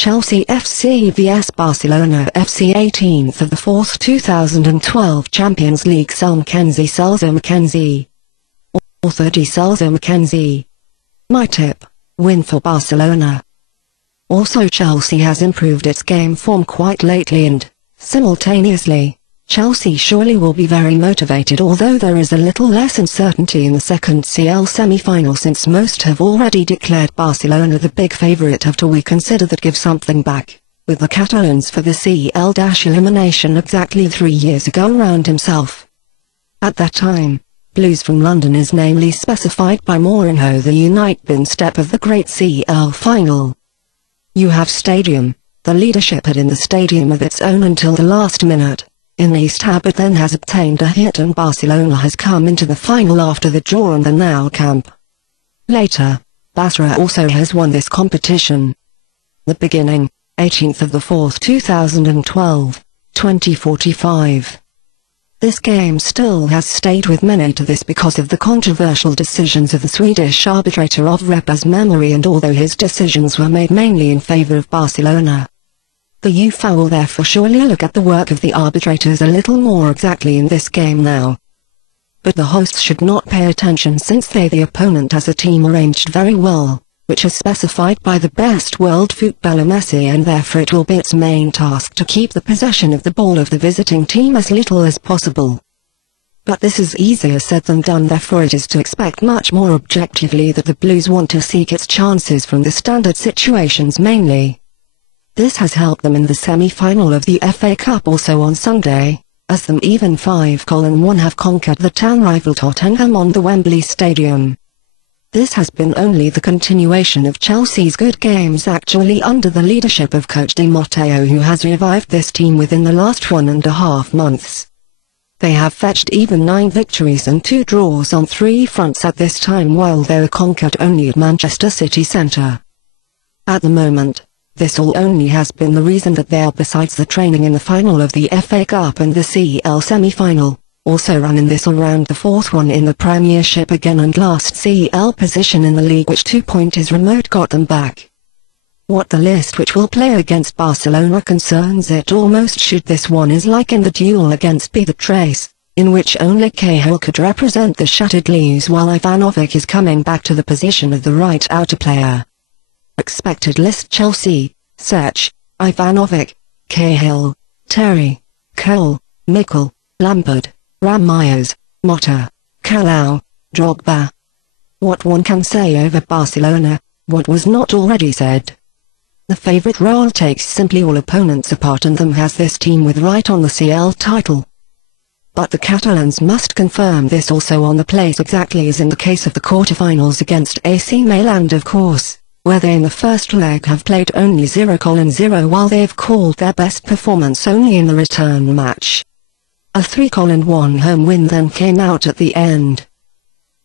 Chelsea FC vs Barcelona FC 18th of the 4th 2012 Champions League. SelMcKenzie Selzer-McKenzie. Author D.Selzer-McKenzie. My tip: win for Barcelona. Also, Chelsea has improved its game form quite lately and, simultaneously, Chelsea surely will be very motivated, although there is a little less uncertainty in the second CL semi-final since most have already declared Barcelona the big favourite. After we consider that give something back, with the Catalans for the CL-Elimination exactly 3 years ago around himself. At that time, Blues from London is namely specified by Mourinho the unite-bin step of the great CL final. You have stadium. The leadership had in the stadium of its own until the last minute. Iniesta but then has obtained a hit and Barcelona has come into the final after the draw in the Nou Camp. Later, Basra also has won this competition. The beginning, 18th of the 4th 2012, 2045. This game still has stayed with many to this because of the controversial decisions of the Swedish arbitrator of Repa's memory, and although his decisions were made mainly in favour of Barcelona, the UEFA will therefore surely look at the work of the arbitrators a little more exactly in this game now. But the hosts should not pay attention since the opponent has a team arranged very well, which is specified by the best world footballer Messi, and therefore it will be its main task to keep the possession of the ball of the visiting team as little as possible. But this is easier said than done, therefore it is to expect much more objectively that the Blues want to seek its chances from the standard situations mainly. This has helped them in the semi-final of the FA Cup also on Sunday, as them even 5-1 have conquered the town rival Tottenham on the Wembley Stadium. This has been only the continuation of Chelsea's good games actually under the leadership of coach Di Matteo, who has revived this team within the last 1.5 months. They have fetched even 9 victories and 2 draws on 3 fronts at this time, while they were conquered only at Manchester City Centre. At the moment, this all only has been the reason that they are, besides the training in the final of the FA Cup and the CL semi-final, also run in this around the 4th one in the Premiership again and last CL position in the league, which 2 pointers remote got them back. What the list which will play against Barcelona concerns, it almost should this one is like in the duel against the Trace, in which only Cahill could represent the shattered leaves while Ivanovic is coming back to the position of the right outer player. Expected list: Chelsea, Sech, Ivanovic, Cahill, Terry, Cole, Mikel, Lampard, Ramires, Motta, Kalau, Drogba. What one can say over Barcelona, what was not already said. The favourite role takes simply all opponents apart and them has this team with right on the CL title. But the Catalans must confirm this also on the place, exactly as in the case of the quarterfinals against AC Milan, of course, where they in the first leg have played only 0-0 while they've called their best performance only in the return match. A 3-1 home win then came out at the end.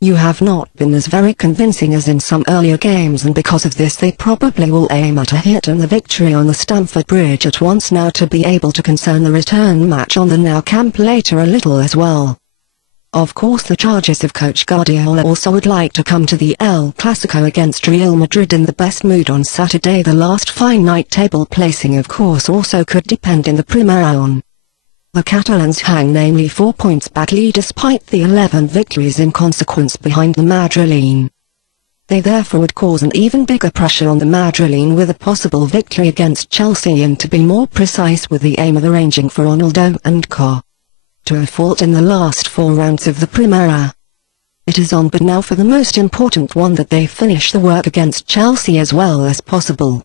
You have not been as very convincing as in some earlier games, and because of this they probably will aim at a hit and the victory on the Stamford Bridge at once now to be able to concern the return match on the Nou Camp later a little as well. Of course the charges of Coach Guardiola also would like to come to the El Clasico against Real Madrid in the best mood on Saturday. The last finite table placing of course also could depend in the Primera on. The Catalans hang namely 4 points badly despite the 11 victories in consequence behind the Madrileño. They therefore would cause an even bigger pressure on the Madrileño with a possible victory against Chelsea, and to be more precise with the aim of arranging for Ronaldo and Co. to have fought in the last 4 rounds of the Primera. It is on but now for the most important one that they finish the work against Chelsea as well as possible.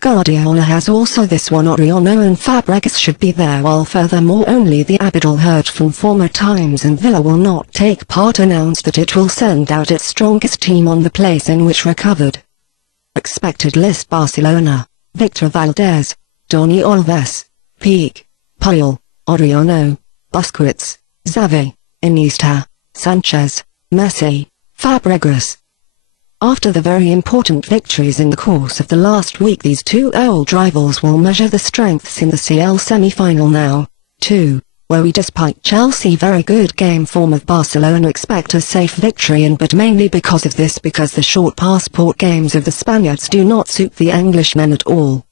Guardiola has also this one. Oriano and Fabregas should be there, while furthermore only the Abidal herd from former times and Villa will not take part, announced that it will send out its strongest team on the place in which recovered. Expected list: Barcelona, Victor Valdés, Dani Alves, Pique, Puyol, Oriano, Busquets, Xavi, Iniesta, Sanchez, Messi, Fabregas. After the very important victories in the course of the last week, these 2 old rivals will measure the strengths in the CL semi-final now, too, where we, despite Chelsea very good game form of Barcelona, expect a safe victory, and but mainly because of this, because the short passport games of the Spaniards do not suit the Englishmen at all.